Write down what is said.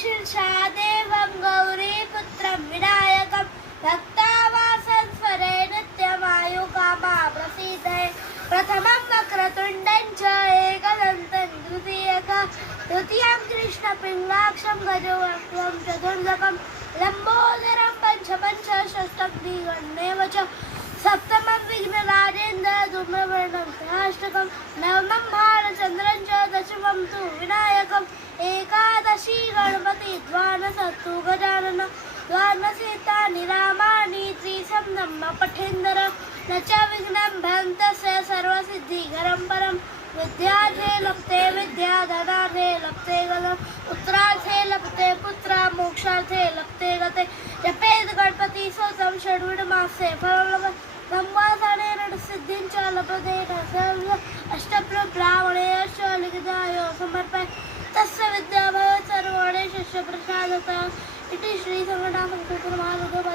शीर्षा देवं गौरीपुत्रं विनायकं भक्तावासं स्वरे नित्यमायुकामा प्रसीदये प्रथमं वक्रतुण्डं च एकदन्तं द्वितीयं कृष्णपिङ्गाक्षं गजवक्त्रं चतुर्दकं लम्बोदरं पञ्चपञ्च षष्ठं द्विगणेव च सप्तमं विघ्नराजेन्द्र धूम्रवर्णं सहस्रकं नवमं भालचन्द्रं च दशमं तु विनायकम् एकादशी गणपति द्वादशस्तु गजानन द्वादशेतानि रामानि त्रिशब्दं पठेन्दर न च विघ्नं भयन्तस्य सर्वसिद्धिकरं परं विद्यार्थे लप्ते विद्या धनार्थे लप्ते गदम् उत्तरार्थे लप्ते पुत्रा मोक्षार्थे लप्ते गते जपेद गणपति सोतं षड्विडमासे फलं संवासाने सिद्धिं च लभते सर्व अष्टब्राह्मणेश्च लिखिताय समर्पय तस्य विद्या भवेत् सर्वाणि शिष्य प्रसादतः इति श्री संकटासंकृतमानन्दो